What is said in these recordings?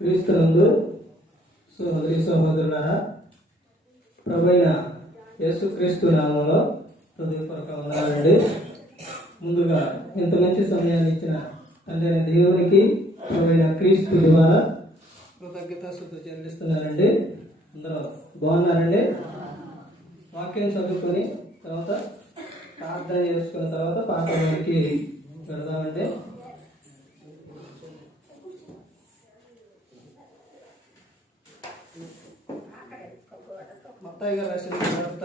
క్రీస్తునందు సహోదరి సహోదరులారా, ప్రభువైన యేసుక్రీస్తు నామములో హృదయపూర్వక వందనాలండి. ముందుగా ఇంత మంచి సమయాన్ని ఇచ్చిన తండ్రి దేవునికి ప్రభువైన క్రీస్తు ద్వారా కృతజ్ఞతాస్తుతులు చెల్లిస్తున్నానండి. అందరూ బాగున్నారండి? వాక్యం చదువుకొని తర్వాత ప్రార్థన చేసుకున్న తర్వాత పాఠంలోకి వెళదామండి. మత్తయి గారు రాసిన సువార్త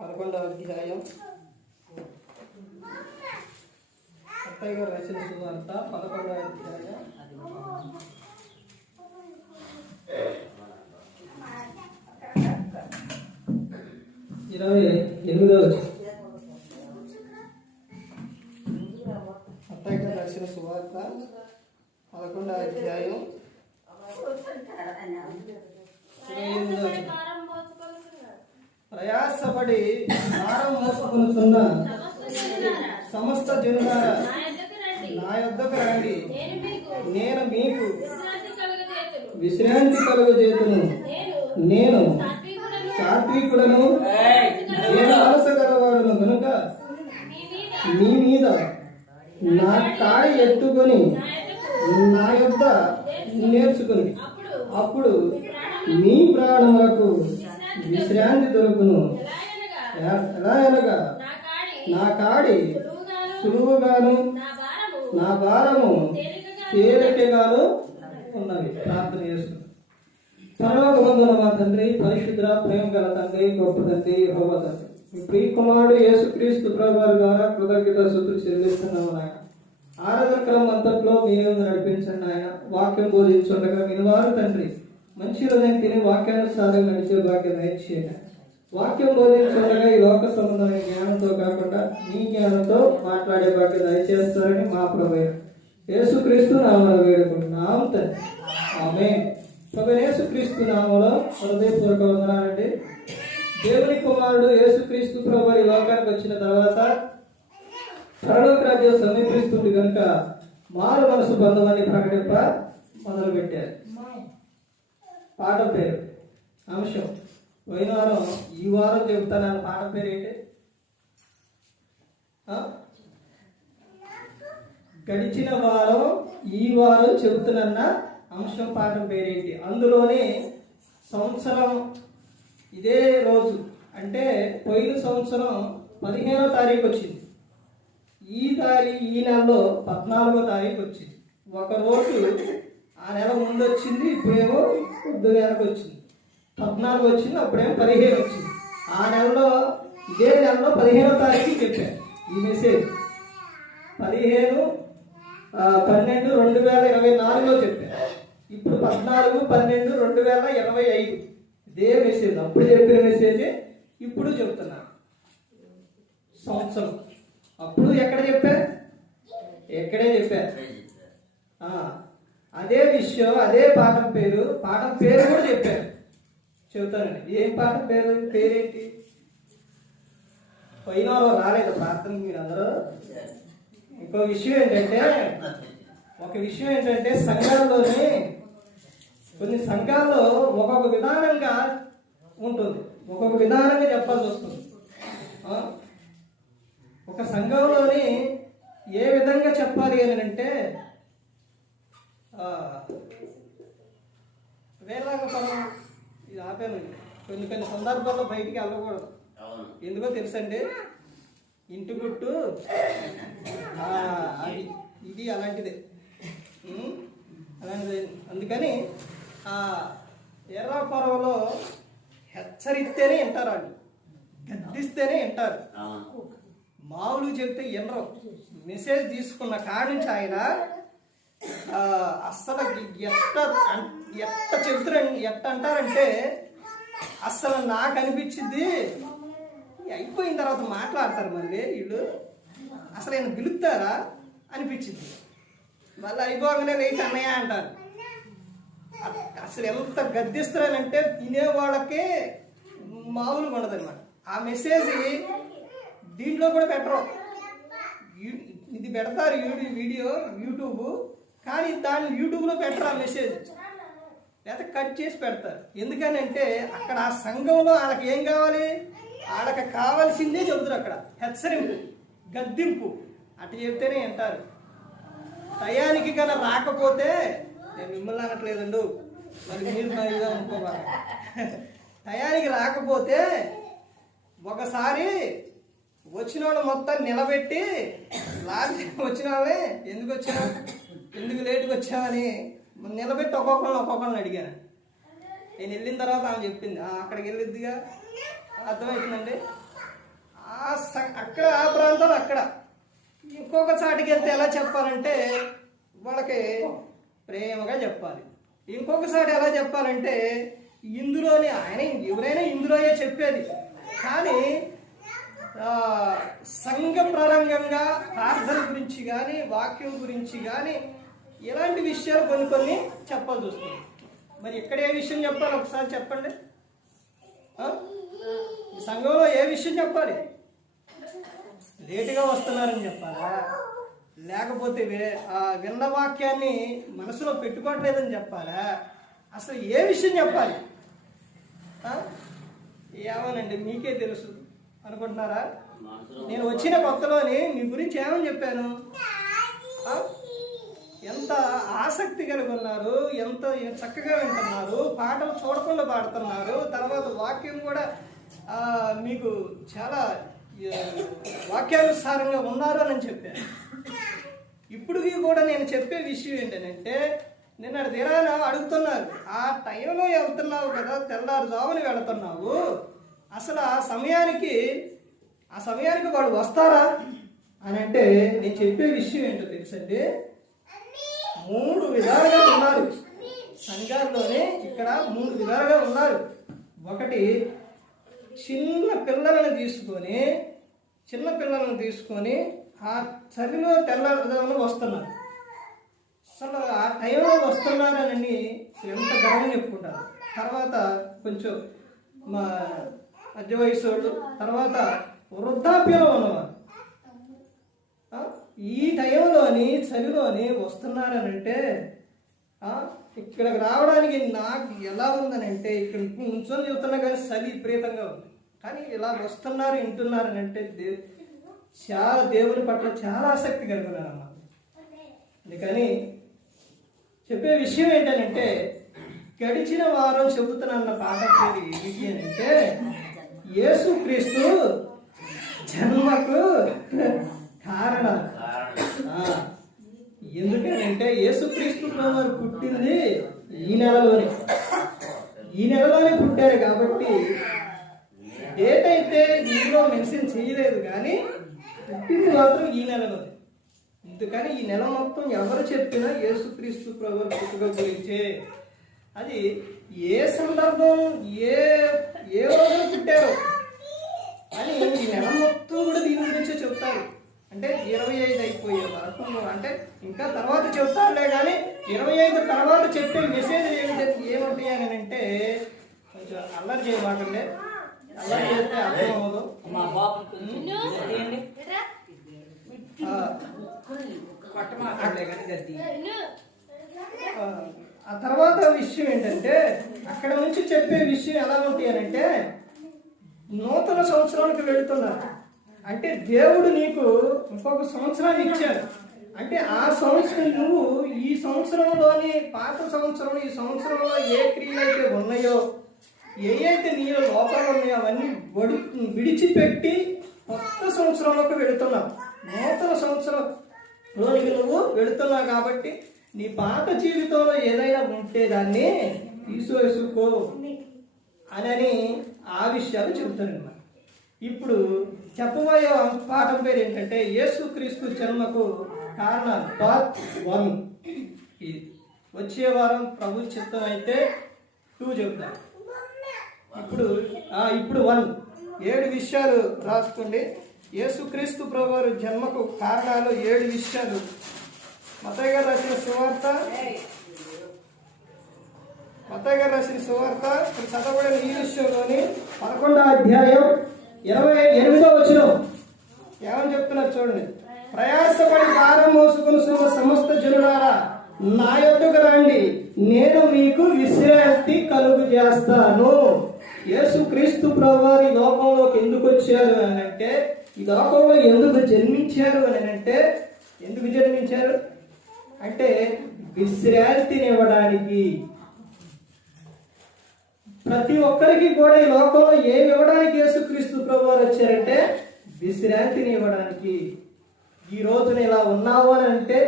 11వ అధ్యాయం. మత్తయి గారు రాసిన సువార్త 11వ అధ్యాయం 28వ వచనం. మత్తయి గారు రాసిన సువార్త 11వ అధ్యాయం 28వ వచనం. ప్రయాసపడి భారం మోసుకొనుచున్న సమస్త జనులారా, నా యొద్దకు రండి, నేను మీకు విశ్రాంతి కలుగజేతును. నేను సాత్వికుడను, నేను మనసు గలవాడును గనుక మీ మీద నా కాడి ఎత్తుకొని నా యొద్ద నేర్చుకుని, అప్పుడు మీ ప్రాణములకు విశ్రాంతి దొరుకును. ఎలా అనగా నా కాడి సులువుగాను నా భారము తేలికగాను ఉన్నవి. ప్రార్థన చేస్తున్నాను. పరలోకమందున్న మా తండ్రి, పరిశుద్ధ ప్రేమ గల తండ్రి, గొప్ప తండ్రి, యెహోవా తండ్రి, మీ ప్రియ కుమారుడు యేసుక్రీస్తు ప్రభువారి ద్వారా కృతజ్ఞతాస్తుతులు చెల్లిస్తున్నాము నాయన. ఆరాధన క్రమం అంతట్లో మీరే నడిపించండి నాయన. వాక్యం బోధించుండగా వినివారు తండ్రి మంచి హృదయం తిని వాక్యానుసారం నడిచే భాగ్యం దయచేయండి. వాక్యం బోధించుండగా ఈ లోక సంబంధమైన జ్ఞానంతో కాకుండా మీ జ్ఞానంతో మాట్లాడే భాగ్యం దయచేస్తారని మా ప్రభువైన యేసుక్రీస్తు నామములో వేడుకుంటున్నాం తండ్రి. ఆమేన్. ప్రభువైన యేసుక్రీస్తు నామములో హృదయపూర్వక వందనాలండి. దేవుని కుమారుడు యేసుక్రీస్తు ప్రభువు ఈ లోకానికి వచ్చిన తర్వాత పరలోక రాజ్యం సమీపిస్తుంది కనుక మారు మనసు బంధువాన్ని ప్రకటింప మొదలు పెట్టారు. పాఠం పేరు అంశం పోయిన వారం ఈ వారం చెబుతాను. పాఠం పేరు ఏంటి? గడిచిన వారం ఈ వారం చెబుతున్న అంశం పాఠం పేరేంటి? అందులోనే సంవత్సరం ఇదే రోజు అంటే పోయిన సంవత్సరం 15వ తారీఖు వచ్చింది. ఈ నెలలో 14వ తారీఖు వచ్చింది. ఒక రోజు ఆ నెల ముందు వచ్చింది, ఇప్పుడేమో పొద్దు నెలకు వచ్చింది. 14 వచ్చింది, అప్పుడేమో 15 వచ్చింది. ఆ నెలలో ఇదే నెలలో 15వ తారీఖు చెప్పాను ఈ మెసేజ్. 15/12/2024లో చెప్పాను. ఇప్పుడు 14/12/2025 ఇదే మెసేజ్. అప్పుడు చెప్పిన మెసేజ్ ఇప్పుడు చెప్తున్నా. సంవత్సరం అప్పుడు ఎక్కడ చెప్పారు? ఎక్కడే చెప్పారు. అదే విషయం, అదే పాఠం పేరు కూడా చెప్పారు. చెబుతానండి. ఏం పాఠం పేరేంటి? పోయిన రాలేదు ప్రార్థనకి మీరు అందరూ. ఇంకో విషయం ఏంటంటే సంఘాల్లోనే కొన్ని సంఘాల్లో ఒక్కొక్క విధానంగా ఉంటుంది, ఒక్కొక్క విధానంగా చెప్పాల్సి వస్తుంది. ఒక సంఘంలోని ఏ విధంగా చెప్పాలి అని అంటే వేలాంగపరం ఇది ఆపానండి. కొన్ని సందర్భాల్లో బయటికి వెళ్ళకూడదు. ఎందుకో తెలుసండి, ఇంటి గుట్టు అది ఇది అలాంటిదే. అందుకని ఎర్రాపురంలో హెచ్చరిస్తేనే వింటారు, వాళ్ళు గద్దిస్తేనే వింటారు. మామూలు చెప్తే వినరు. మెసేజ్ తీసుకున్న కాడి నుంచి ఆయన అస్సలు ఎట్ట చెబుతారండి, ఎట్ట అంటారంటే అస్సలు నాకు అనిపించింది అయిపోయిన తర్వాత మాట్లాడతారు మళ్ళీ వీళ్ళు, అసలు ఆయన పిలుస్తారా అనిపించింది. మళ్ళీ అయిపోగానే లేచి అన్నయ్య అంటారు. అసలు ఎంత గద్దిస్తారనంటే తినేవాళ్ళకే మామూలుగా ఉండదు అనమాట. ఆ మెసేజ్ దీంట్లో కూడా పెట్టరు. ఇది పెడతారు వీడియో యూట్యూబ్, కానీ దాన్ని యూట్యూబ్లో పెట్టరు ఆ మెసేజ్, లేదా కట్ చేసి పెడతారు. ఎందుకనంటే అక్కడ ఆ సంఘంలో వాళ్ళకి ఏం కావాలి, వాళ్ళకి కావాల్సిందే చెబుతారు. అక్కడ హెచ్చరింపు, గద్దింపు అటు చెప్తేనే వింటారు. టయానికి కన్నా రాకపోతే, నేను మిమ్మల్ని అనట్లేదండు, మరి మీరు ఇదా అనుకోవాలి, టయానికి రాకపోతే ఒకసారి వచ్చిన వాళ్ళు మొత్తం నిలబెట్టి లాస్ట్ వచ్చిన వాళ్ళే ఎందుకు లేటుగా వచ్చామని నిలబెట్టి ఒక్కొక్కరిని అడిగాను. నేను వెళ్ళిన తర్వాత ఆమె చెప్పింది, అక్కడికి వెళ్ళిద్దిగా, అర్థమవుతుందండి. అక్కడ ఆ ప్రాంతాలు అక్కడ ఇంకొక చాటికి వెళ్తే ఎలా చెప్పాలంటే వాళ్ళకి ప్రేమగా చెప్పాలి. ఇంకొకసారి ఎలా చెప్పాలంటే ఇందులోనే ఆయన ఎవరైనా ఇందులోనే చెప్పేది, కానీ సంఘ ప్రరంగంగా ప్రార్థన గురించి కానీ వాక్యం గురించి కానీ ఇలాంటి విషయాలు కొన్ని చెప్పాల్సి వస్తుంది. మరి ఇక్కడ ఏ విషయం చెప్పాలి ఒకసారి చెప్పండి. ఈ సంఘంలో ఏ విషయం చెప్పాలి? లేటుగా వస్తున్నారని చెప్పాలా, లేకపోతే విన్న వాక్యాన్ని మనసులో పెట్టుకోవట్లేదని చెప్పాలా, అసలు ఏ విషయం చెప్పాలి? ఏమోనండి, మీకే తెలుసు అనుకుంటున్నారా? నేను వచ్చిన కొత్తలోని మీ గురించి ఏమని చెప్పాను? ఎంత ఆసక్తి కలిగి ఉన్నారు, ఎంత చక్కగా వింటున్నారు, పాటలు చూడకుండా పాడుతున్నారు, తర్వాత వాక్యం కూడా మీకు చాలా వాక్యానుసారంగా ఉన్నారు అని చెప్పాను. ఇప్పటికీ కూడా నేను చెప్పే విషయం ఏంటంటే, నిన్న దినాన అడుగుతున్నారు, ఆ టైంలో వెళ్తున్నావు కదా, తెల్లారుజామున వెళుతున్నావు, అసలు ఆ సమయానికి వాడు వస్తారా అని అంటే, నేను చెప్పే విషయం ఏంటో తెలుసండి, 3 విధాలుగా ఉన్నారు సంఘాల్లోనే. ఇక్కడ 3 విధాలుగా ఉన్నారు. ఒకటి, చిన్న పిల్లలను తీసుకొని ఆ చలిలో తెల్లారుజామున వస్తున్నారు. అసలు ఆ టైంలో వస్తున్నారని ఎంత గర్వం చెప్పుకుంటారు. తర్వాత కొంచెం మధ్య వయసు వాళ్ళు, తర్వాత వృద్ధాప్యంలో ఉన్నవారు ఈ టైంలోని చలిలోని వస్తున్నారనంటే, ఇక్కడికి రావడానికి నాకు ఎలా ఉందనంటే, ఇక్కడ నుంచొని చెబుతున్నా కానీ చలి విపరీతంగా ఉంది, కానీ ఇలా వస్తున్నారు వింటున్నారని అంటే చాలా దేవుని పట్ల చాలా ఆసక్తి కలుగున్నారమ్మా. అందుకని చెప్పే విషయం ఏంటంటే, గడిచిన వారం చెబుతున్న పాట పేరు ఏమిటి అంటే, యేసుక్రీస్తు జన్మకు కారణం. ఎందుకంటే యేసుక్రీస్తు వారు పుట్టింది ఈ నెలలోనే పుట్టారు కాబట్టి డేట్ అయితే ఇందులో మెన్షన్ చేయలేదు, కానీ పుట్టింది మాత్రం ఈ నెలలోనే. అందుకని ఈ నెల మొత్తం ఎవరు చెప్పినా యేసుక్రీస్తు ప్రభువు పుట్టుక గురించే. అది ఏ సందర్భం ఏ రోజు పుట్టారో అని ఈ నెల మొత్తం కూడా దీని గురించే చెప్తారు. అంటే 25 అయిపోయే వరకు, అంటే ఇంకా తర్వాత చెప్తారులే, కానీ 25 తర్వాత చెప్పే మెసేజ్ ఏమిటి అని అంటే, కొంచెం అల్లరి చేయమాకండి, అల్లరి చేస్తే అర్థం అవ్వదు. ఆ తర్వాత విషయం ఏంటంటే, అక్కడ నుంచి చెప్పే విషయం ఎలా ఉంటాయి అని అంటే, నూతన సంవత్సరానికి వెళుతున్నారు అంటే దేవుడు నీకు ఇంకొక సంవత్సరాన్ని ఇచ్చాడు. అంటే ఆ సంవత్సరం నువ్వు ఈ సంవత్సరంలోని పాత సంవత్సరం ఈ సంవత్సరంలో ఏ క్రియలు అయితే ఉన్నాయో, ఏవైతే నీలో లోపాలు ఉన్నాయో అవన్నీ విడిచిపెట్టి కొత్త సంవత్సరంలోకి వెళుతున్నావు. నూతన సంవత్సరంలోకి నువ్వు వెళుతున్నావు కాబట్టి నీ పాత జీవితంలో ఏదైనా ఉంటే దాన్ని తీసివేసుకో అని ఆ విషయాలు చెబుతారన్నమాట. ఇప్పుడు చెప్పబోయే పాఠం పేరు ఏంటంటే, యేసుక్రీస్తు జన్మకు కారణాలు పార్ట్ 1. వచ్చే వారం ప్రభు చిత్తం అయితే 2 చెబుతాం. ఇప్పుడు 1 7 విషయాలు రాసుకోండి. యేసుక్రీస్తు ప్రభు జన్మకు కారణాలు 7 విషయాలు. మత్తయి గారు రాసిన సువార్త చదవబడిన ఈ విషయంలోని 11వ అధ్యాయం 28వ వచనం ఏమని చెప్తున్నారు చూడండి. ప్రయాసపడి భారం మోసుకొని సమస్త జనులారా నా యొద్దకు రండి, నేను మీకు విశ్రాంతి కలుగు చేస్తాను. యేసుక్రీస్తు ప్రభువారు ఈ లోకంలోకి ఎందుకు వచ్చారు అని అంటే, ఈ లోకంలో ఎందుకు జన్మించారు అని అంటే, ఎందుకు జన్మించారు అంటే విశ్రాంతినివ్వడానికి. ప్రతి ఒక్కరికి కూడా ఈ లోకంలో ఏమి ఇవ్వడానికి యేసుక్రీస్తు ప్రభువారు వచ్చారంటే విశ్రాంతిని ఇవ్వడానికి. ఈ రోజున ఇలా ఉన్నావు అని అంటే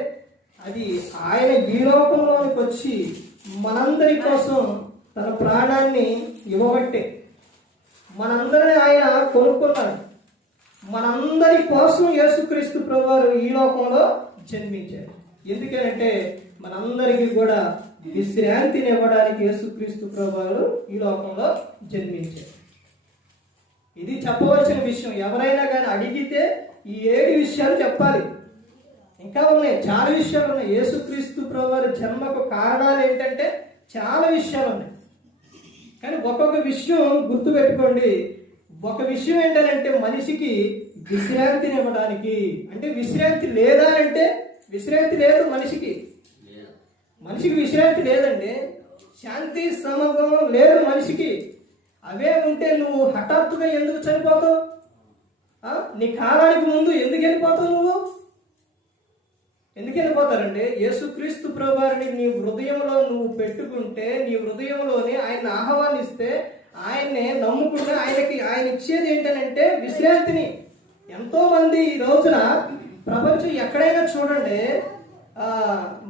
అది ఆయన ఈ లోకంలోనికి వచ్చి మనందరి కోసం తన ప్రాణాన్ని ఇవ్వబట్టే. మనందరిని ఆయన కొనుక్కున్నాడు. మనందరి కోసం యేసుక్రీస్తు ప్రభువారు ఈ లోకంలో జన్మించారు. ఎందుకంటే మనందరికీ కూడా విశ్రాంతిని ఇవ్వడానికి యేసుక్రీస్తు ప్రభువారు ఈ లోకంలో జన్మించారు. ఇది చెప్పవలసిన విషయం. ఎవరైనా కానీ అడిగితే ఈ 7 విషయాలు చెప్పాలి. ఇంకా ఉన్నాయి, చాలా విషయాలు ఉన్నాయి. యేసుక్రీస్తు ప్రభువారి జన్మకు కారణాలు ఏంటంటే చాలా విషయాలు ఉన్నాయి. కానీ ఒక్కొక్క విషయం గుర్తుపెట్టుకోండి. ఒక విషయం ఏంటంటే మనిషికి విశ్రాంతిని ఇవ్వడానికి. అంటే విశ్రాంతి లేదా అంటే విశ్రాంతి లేదు మనిషికి విశ్రాంతి లేదండి. శాంతి సమగమం లేదు మనిషికి. అవే ఉంటే నువ్వు హఠాత్తుగా ఎందుకు చనిపోతావు? నీ కాలానికి ముందు ఎందుకు వెళ్ళిపోతావు? ఎందుకు వెళ్ళిపోతారండి? యేసుక్రీస్తు ప్రభువారిని నీ హృదయంలో నువ్వు పెట్టుకుంటే, నీ హృదయంలోనే ఆయన ఆహ్వానిస్తే, ఆయన్నే నమ్ముకుంటే ఆయన ఇచ్చేది ఏంటంటే విశ్రాంతిని. ఎంతో మంది ఈ రోజున ప్రపంచం ఎక్కడైనా చూడండి,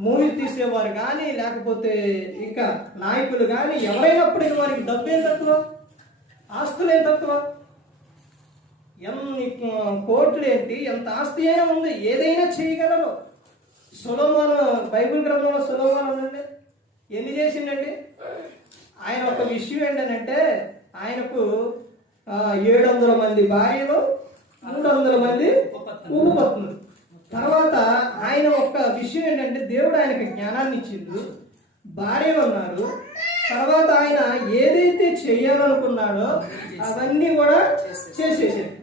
మూవీ తీసేవారు కానీ లేకపోతే ఇంకా నాయకులు కానీ ఎవరైనప్పటికీ వారికి డబ్బు ఏం తక్కువ, ఆస్తులు ఏం తక్కువ, ఎన్ని కోట్లు ఏంటి, ఎంత ఆస్తి అయినా ఉంది, ఏదైనా చేయగలరు. సొలొమోను, బైబిల్ గ్రంథంలో సొలొమోను ఉందండి, ఎన్ని చేసిండండి? ఆయన ఒక విషయం ఏంటంటే ఆయనకు 700 మంది భార్యలు, 300 మంది ఉపపత్నులు. తర్వాత ఆయన ఒక విషయం ఏంటంటే దేవుడు ఆయనకి జ్ఞానాన్ని ఇచ్చిండు, భార్యలు ఉన్నారు. తర్వాత ఆయన ఏదైతే చేయాలనుకున్నాడో అవన్నీ కూడా చేసేసాడు.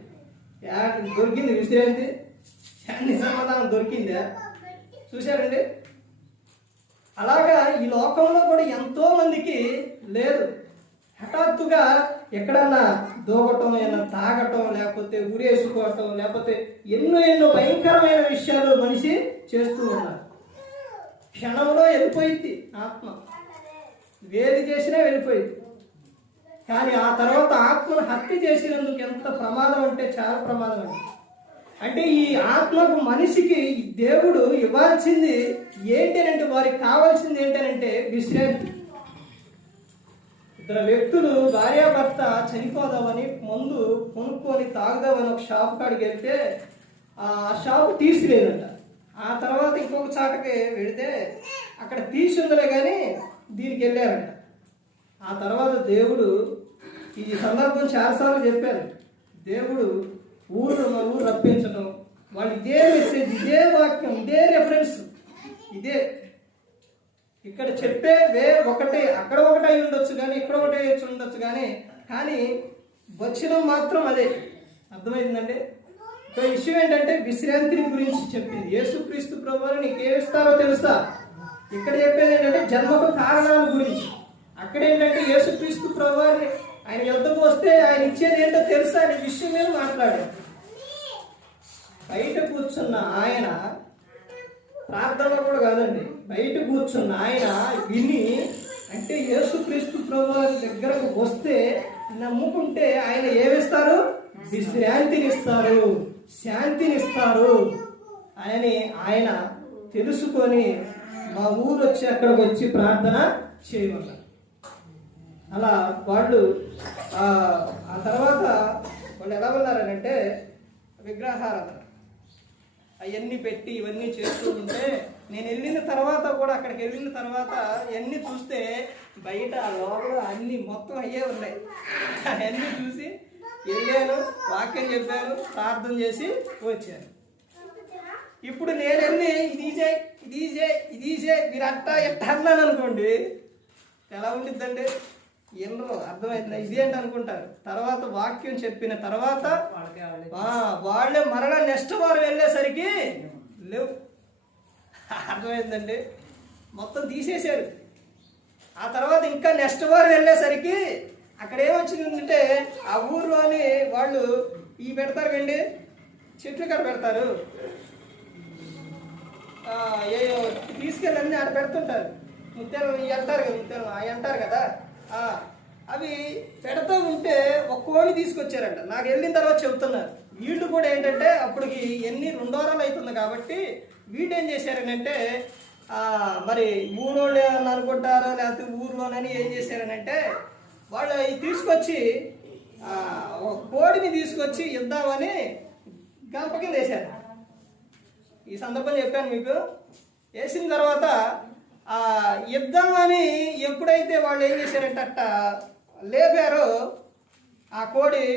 దొరికింది విశ్రాంతి, శాంతి సమాధానం దొరికిందా? చూశారండి? అలాగా ఈ లోకంలో కూడా ఎంతో మందికి లేదు. హఠాత్తుగా ఎక్కడన్నా దూకటం, ఏమన్నా తాగటం, లేకపోతే ఉరేసుకోవటం, లేకపోతే ఎన్నో భయంకరమైన విషయాలు మనిషి చేస్తూ ఉన్నారు. క్షణంలో వెళ్ళిపోయింది ఆత్మ, వేది చేసినా వెళ్ళిపోయింది. కానీ ఆ తర్వాత ఆత్మను హత్య చేసినందుకు ఎంత ప్రమాదం అంటే చాలా ప్రమాదం అండి. అంటే ఈ ఆత్మకు మనిషికి దేవుడు ఇవ్వాల్సింది ఏంటంటే, వారికి కావాల్సింది ఏంటంటే విశ్రాంతి. 2 వ్యక్తులు భార్యాభర్త చనిపోదామని మందు కొనుక్కొని తాగుదామని ఒక షాప్ కాడికి వెళ్తే ఆ షాపు తీసిలేదంట. ఆ తర్వాత ఇంకొక చాటకి వెళితే అక్కడ తీసుందలే కానీ దీనికి వెళ్ళారంట. ఆ తర్వాత దేవుడు, ఈ సందర్భం చాలాసార్లు చెప్పారు, దేవుడు ఊరు రప్పించడం, వాళ్ళు ఇదే మెసేజ్, ఇదే వాక్యం, ఇదే రెఫరెన్స్, ఇదే ఇక్కడ చెప్పే ఒకటే, అక్కడ ఒకటే అయి ఉండొచ్చు కానీ ఇక్కడ ఒకటే ఉండొచ్చు కానీ వచనం మాత్రం అదే. అర్థమైందండి? ఒక విషయం ఏంటంటే విశ్రాంతిని గురించి చెప్పింది. యేసుక్రీస్తు ప్రభువారు నీకు ఏమిస్తారో తెలుసా? ఇక్కడ చెప్పేది ఏంటంటే జన్మకు కారణాల గురించి. అక్కడ ఏంటంటే యేసుక్రీస్తు ప్రభువారిని ఆయన యొద్దకు వస్తే ఆయన ఇచ్చేది ఏంటో తెలుసా అనే విషయం మీద మాట్లాడారు. బయట కూర్చున్న ఆయన, ప్రార్థనలో కూడా కాదండి, బయట కూర్చున్న ఆయన విని, అంటే యేసుక్రీస్తు ప్రభువారి దగ్గరకు వస్తే నమ్ముకుంటే ఆయన ఏమిస్తారు? విశ్రాంతినిస్తారు, శాంతినిస్తారు అని ఆయన తెలుసుకొని మా ఊరు వచ్చి అక్కడికి వచ్చి ప్రార్థన చేయమన్నారు. అలా వాళ్ళు ఆ తర్వాత వాళ్ళు ఎలా ఉన్నారనంటే విగ్రహారాధన అవన్నీ పెట్టి ఇవన్నీ చేస్తూ ఉంటే, నేను వెళ్ళిన తర్వాత కూడా అక్కడికి వెళ్ళిన తర్వాత ఇవన్నీ చూస్తే బయట లోపల అన్నీ మొత్తం అయ్యే ఉన్నాయి. అవన్నీ చూసి వెళ్ళాను, వాక్యం చెప్పాను, ప్రార్థన చేసి వచ్చాను. ఇప్పుడు నేను వెళ్ళి ఇది చేయి మీరు అట్టా ఎట్టా అన్నాను అనుకోండి, ఎలా ఉండిద్దండి? ఎన్నో అర్థమైందా? ఇదేంటి అనుకుంటారు. తర్వాత వాక్యం చెప్పిన తర్వాత వాళ్ళే మరలా నెక్స్ట్ వారం వెళ్ళేసరికి లేవు. అర్థమైందండి? మొత్తం తీసేశారు. ఆ తర్వాత ఇంకా నెక్స్ట్ వారం వెళ్ళేసరికి అక్కడ ఏమొచ్చిందంటే ఆ ఊర్లోని వాళ్ళు ఇవి పెడతారు కండి, చెట్లు కట్ట పెడతారు, ఏ తీసుకెళ్ళి ఆడ పెడుతుంటారు. ముత్యాలు అంటారు కదా, ముత్యాలు అవి అంటారు కదా, అవి పెడుతూ ఉంటే ఒక కోడి తీసుకొచ్చారంట. నాకు వెళ్ళిన తర్వాత చెబుతున్నారు. వీళ్ళు కూడా ఏంటంటే అప్పటికి 2 వారాలు అవుతుంది కాబట్టి వీళ్ళు ఏం చేశారనంటే మరి ఊరోళ్ళు ఏమన్నా అనుకుంటారో లేకపోతే ఊర్లోనని ఏం చేశారనంటే వాళ్ళు అవి తీసుకొచ్చి ఒక కోడిని తీసుకొచ్చి ఇద్దామని గంప కింద వేశారు. ఈ సందర్భం చెప్పాను మీకు. వేసిన తర్వాత ఇద్దామని ఎప్పుడైతే వాళ్ళు ఏం చేశారంటే అట్ట లేపారో ఆ కోడి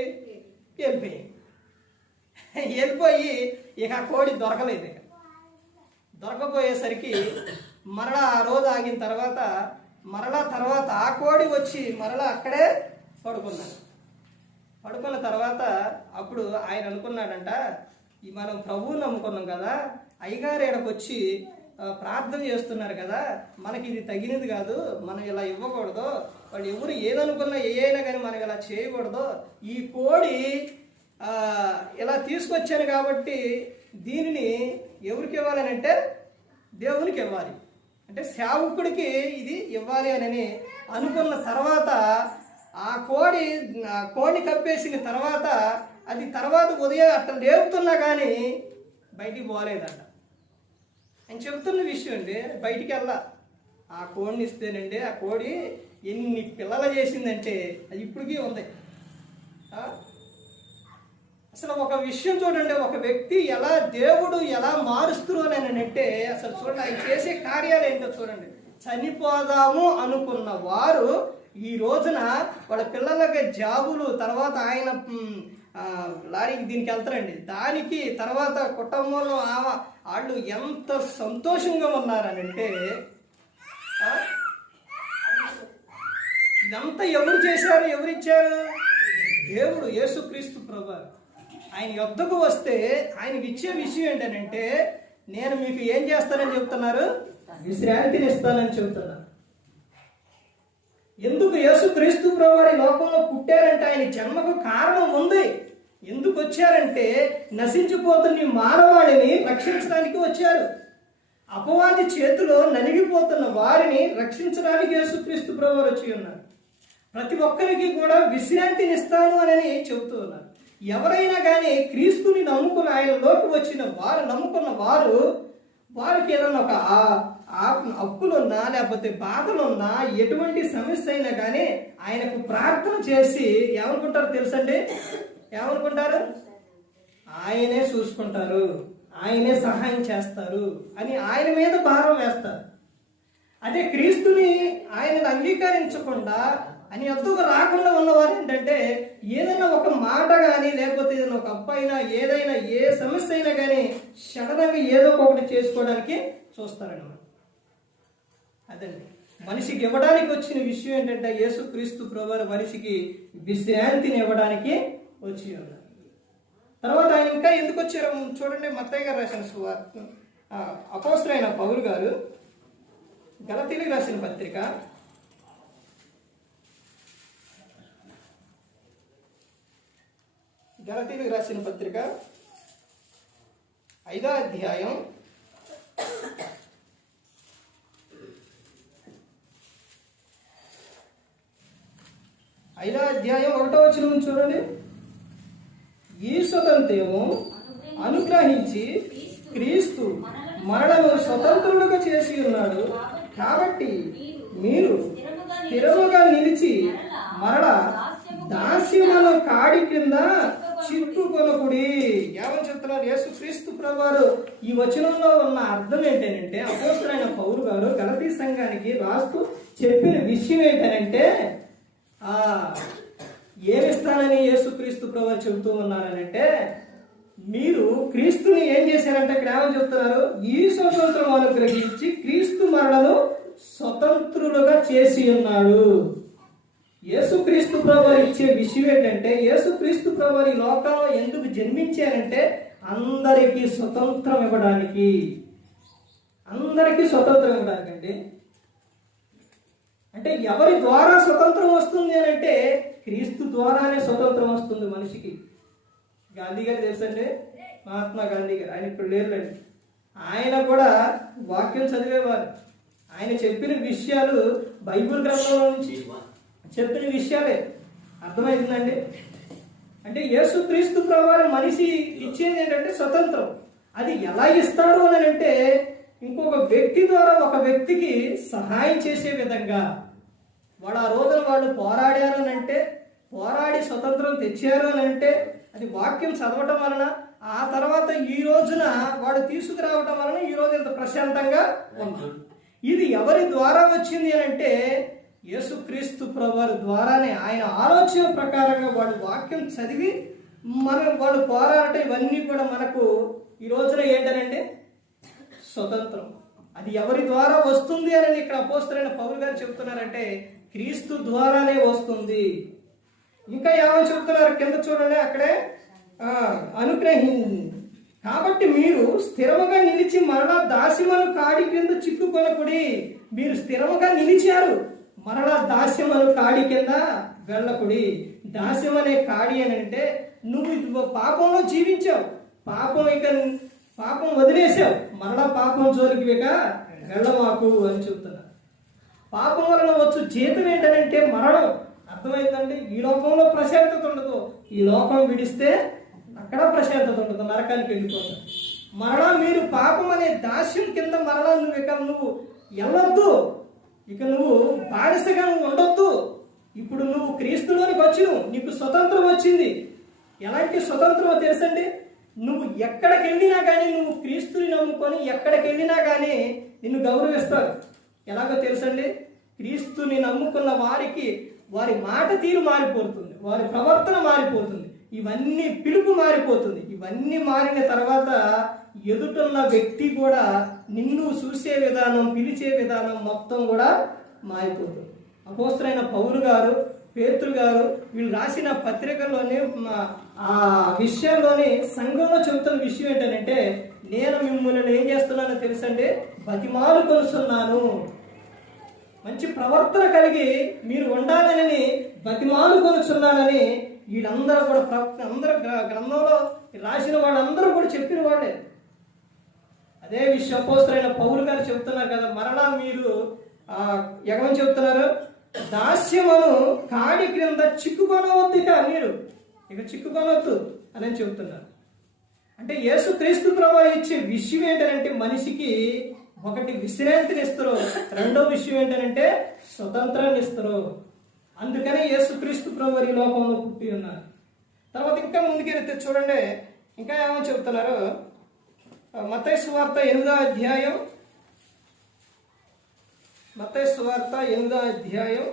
వెళ్ళిపోయి ఇక ఆ కోడి దొరకలేదు. దొరకపోయేసరికి మరలా ఆ రోజు ఆగిన తర్వాత ఆ కోడి వచ్చి మరలా అక్కడే పడుకున్న తర్వాత అప్పుడు ఆయన అనుకున్నాడంట, మనం ప్రభువుని నమ్ముకున్నాం కదా, అయ్యగారు ఇక్కడికి వచ్చి ప్రార్థన చేస్తున్నారు కదా, మనకి ఇది తగినది కాదు, మనం ఇలా ఇవ్వకూడదు, వాళ్ళు ఎవరు ఏదనుకున్నా అయినా కానీ మనం ఇలా చేయకూడదు, ఈ కోడి ఇలా తీసుకొచ్చాను కాబట్టి దీనిని ఎవరికి ఇవ్వాలని అంటే దేవునికి ఇవ్వాలి, అంటే సేవకుడికి ఇది ఇవ్వాలి అని అనుకున్న తర్వాత ఆ కోడి కప్పేసిన తర్వాత అది తర్వాత ఉదయం అట్లా లేపుతున్నా కానీ బయటికి పోలేదంట. అని చెబుతున్న విషయం అండి. బయటికి వెళ్ళా ఆ కోడిని ఇస్తేనండి ఆ కోడి ఎన్ని పిల్లలు చేసిందంటే అది ఇప్పటికీ ఉంది. అసలు ఒక విషయం చూడండి, ఒక వ్యక్తి ఎలా దేవుడు ఎలా మారుస్తున్నారు అని అంటే అసలు చూడండి ఆయన చేసే కార్యాలు ఏంటో చూడండి. చనిపోదాము అనుకున్న వారు ఈ రోజున వాళ్ళ పిల్లలకి జాబులు, తర్వాత ఆయన లారీకి దీనికి వెళ్తారండి, దానికి తర్వాత కుటుంబంలో వాళ్ళు ఎంత సంతోషంగా ఉన్నారనంటే ఇదంతా ఎవరు చేశారు, ఎవరిచ్చారు? దేవుడు యేసుక్రీస్తు ప్రభువు. ఆయన యొద్దకు వస్తే ఆయనకి ఇచ్చే విషయం ఏంటనంటే నేను మీకు ఏం చేస్తానని చెప్తున్నారు, విశ్రాంతిని ఇస్తానని చెబుతున్నారు. ఎందుకు యేసుక్రీస్తు ప్రభువు లోకంలో పుట్టారంటే ఆయన జన్మకు కారణం ఉంది. ఎందుకు వచ్చారంటే నశించిపోతున్న మానవాళిని రక్షించడానికి వచ్చారు. అపవాది చేతిలో నలిగిపోతున్న వారిని రక్షించడానికి యేసుక్రీస్తు ప్రభువు వచ్చి ఉన్నారు. ప్రతి ఒక్కరికి కూడా విశ్రాంతిని ఇస్తాను అని చెబుతూ ఉన్నారు. ఎవరైనా కానీ క్రీస్తుని నమ్ముకుని ఆయనలోకి వచ్చిన వారు, నమ్ముకున్న వారికి ఏదన్నా ఒక అప్పులున్నా లేకపోతే బాధలున్నా ఎటువంటి సమస్య అయినా కానీ ఆయనకు ప్రార్థన చేసి ఏమనుకుంటారు తెలుసండి? ఏమనుకుంటారు? ఆయనే చూసుకుంటారు, ఆయనే సహాయం చేస్తారు అని ఆయన మీద భారం వేస్తారు. అదే క్రీస్తుని ఆయనను అంగీకరించకుండా అని ఎద్దుకు రాకుండా ఉన్నవారు ఏంటంటే ఏదైనా ఒక మాట కానీ లేకపోతే ఏదైనా ఒక అప్పు అయినా ఏదైనా ఏ సమస్య అయినా కానీ సడన్గా ఏదో ఒకటి చేసుకోవడానికి చూస్తారన్నమాట. అదండి మనిషికి ఇవ్వడానికి వచ్చిన విషయం ఏంటంటే యేసుక్రీస్తు ప్రభువు మనిషికి విశ్రాంతిని ఇవ్వడానికి వచ్చి ఉన్నారు. తర్వాత ఆయన ఇంకా ఎందుకు వచ్చారో చూడండి. మత్తయి గారు రాసిన సువార్త, అపోస్తలుడైన పౌలు గారు గలతీయులకు రాసిన పత్రిక 5వ అధ్యాయం 1వ వచనం చూడండి. ఈ స్వతంత్రము అనుగ్రహించి క్రీస్తు మనలను స్వతంత్రులుగా చేసి ఉన్నాడు, కాబట్టి మీరు స్థిరముగా నిలిచి మరల దాస్యముల కాడి కింద చిక్కుకొనకుడి. ఏమని చెప్తున్నారు యేసుక్రీస్తు ప్రభువారు? ఈ వచనంలో ఉన్న అర్థం ఏంటంటే అపోస్తలుడైన పౌలు గారు గలతీ సంఘానికి రాస్తూ చెప్పిన విషయం ఏంటంటే ఏమిస్తానని యేసుక్రీస్తు ప్రభువారు చెబుతూ ఉన్నారనంటే మీరు క్రీస్తుని ఏం చేశారంటే ఇక్కడ ఏమని చెప్తున్నారు? ఈ స్వతంత్రం అనుగ్రహించి క్రీస్తు మనలను స్వతంత్రులుగా చేసి ఉన్నాడు. యేసుక్రీస్తు ప్రభువారు ఇచ్చే విషయం ఏంటంటే, యేసుక్రీస్తు ప్రభువారు ఈ లోకంలో ఎందుకు జన్మించారంటే అందరికీ స్వతంత్రం ఇవ్వడానికి. అందరికీ స్వతంత్రం ఇవ్వడానికి అంటే ఎవరి ద్వారా స్వతంత్రం వస్తుంది అని అంటే క్రీస్తు ద్వారానే స్వతంత్రం వస్తుంది మనిషికి. గాంధీ గారు తెలుసండి, మహాత్మా గాంధీ గారు. ఆయన ఇప్పుడు లేరులేండి. ఆయన కూడా వాక్యం చదివేవారు. ఆయన చెప్పిన విషయాలు బైబిల్ గ్రంథంలో నుంచి చెప్పిన విషయాలే. అర్థమవుతుందండి? అంటే యేసుక్రీస్తు ప్రభువారు మనిషి ఇచ్చేది ఏంటంటే స్వతంత్రం. అది ఎలా ఇస్తాడు అని అంటే ఇంకొక వ్యక్తి ద్వారా ఒక వ్యక్తికి సహాయం చేసే విధంగా. వాడు ఆ రోజున వాళ్ళు పోరాడారు అని అంటే, పోరాడి స్వతంత్రం తెచ్చారు అని అంటే అది వాక్యం చదవటం వలన, ఆ తర్వాత ఈ రోజున వాడు తీసుకురావటం వలన ఈ రోజు ఇంత ప్రశాంతంగా ఉన్నాడు. ఇది ఎవరి ద్వారా వచ్చింది అని అంటే యేసుక్రీస్తు ప్రభువారి ద్వారానే. ఆయన ఆలోచన ప్రకారంగా వాడు వాక్యం చదివి వాళ్ళు పోరాడటం ఇవన్నీ కూడా మనకు ఈ రోజున ఏంటనంటే స్వతంత్రం. అది ఎవరి ద్వారా వస్తుంది అని ఇక్కడ అపోస్తలుడైన పౌలు గారు చెబుతున్నారంటే క్రీస్తు ద్వారానే వస్తుంది. ఇంకా ఏమని చెబుతున్నారు కింద చూడండి, అక్కడే కాబట్టి మీరు స్థిరముగా నిలిచి మరలా దాస్యమను కాడి కింద చిక్కుకొనకుడి. మీరు స్థిరముగా నిలిచారు, మరలా దాస్యమను కాడి కింద వెళ్ళకుడి. దాస్యం అనే కాడి అని అంటే నువ్వు పాపంలో జీవించావు, పాపం వదిలేసావు, మరలా పాపం జోలికి వెళ్ళమాకు అని చెప్తున్నా. పాపం వలన వచ్చు జీతం ఏంటంటే మరణం. అర్థమైందండి? ఈ లోకంలో ప్రశాంతత ఉండదు, ఈ లోకం విడిస్తే అక్కడ ప్రశాంతత ఉండదు, నరకానికి వెళ్ళిపోతావు. మరలా మీరు పాపం అనే దాస్యం కింద మరలా నువ్వు వెళ్ళొద్దు. ఇక నువ్వు బానిసగా ఉండొద్దు. ఇప్పుడు నువ్వు క్రీస్తులోనికి వచ్చినావు, నీకు స్వతంత్రం వచ్చింది. ఎలాంటి స్వతంత్రమో తెలుసండి? నువ్వు ఎక్కడికి వెళ్ళినా కానీ, నువ్వు క్రీస్తుని నమ్ముకొని ఎక్కడికి వెళ్ళినా కానీ నిన్ను గౌరవిస్తారు. ఎలాగో తెలుసండి? క్రీస్తుని నమ్ముకున్న వారికి వారి మాట తీరు మారిపోతుంది, వారి ప్రవర్తన మారిపోతుంది, ఇవన్నీ పిలుపు మారిపోతుంది. ఇవన్నీ మారిన తర్వాత ఎదుటున్న వ్యక్తి కూడా నిన్ను చూసే విధానం, పిలిచే విధానం మొత్తం కూడా మారిపోతుంది. అపోస్తలుడైన పౌలు గారు, పేతురు గారు వీళ్ళు రాసిన పత్రికల్లోనే ఆ విషయంలోని సంఘంలో చెబుతున్న విషయం ఏంటంటే, నేను మిమ్మల్ని ఏం చేస్తున్నానో తెలుసండి, బతిమాలు కొలుస్తున్నాను. మంచి ప్రవర్తన కలిగి మీరు ఉండాలని బతిమాలు కొలుస్తున్నానని వీళ్ళందరూ కూడా అందరూ గ్రంథంలో రాసిన వాళ్ళందరూ కూడా చెప్పిన వాళ్ళే. అదే విషయం అపోస్తలుడైన పౌలు గారు చెబుతున్నారు కదా, మరలా మీరు ఎగమని చెబుతున్నారు, దాస్యమును కాడి క్రింద చిక్కుకొనవద్దు. ఇక చిక్కుకొనవద్దు అని చెబుతున్నారు. అంటే యేసుక్రీస్తు ప్రభువు ఇచ్చే విషయం ఏంటంటే మనిషికి ఒకటి విశ్రాంతిని ఇస్తారు, రెండో విషయం ఏంటంటే స్వతంత్రాన్ని ఇస్తారు. అందుకనే యేసుక్రీస్తు ప్రభువు ఈ లోకంలో పుట్టి ఉన్నారు. తర్వాత ఇంకా ముందుకెళ్తే చూడండి, ఇంకా ఏమని చెబుతున్నారు. మత్తయి సువార్త 8వ అధ్యాయం, మత్తయి సువార్త 8వ అధ్యాయం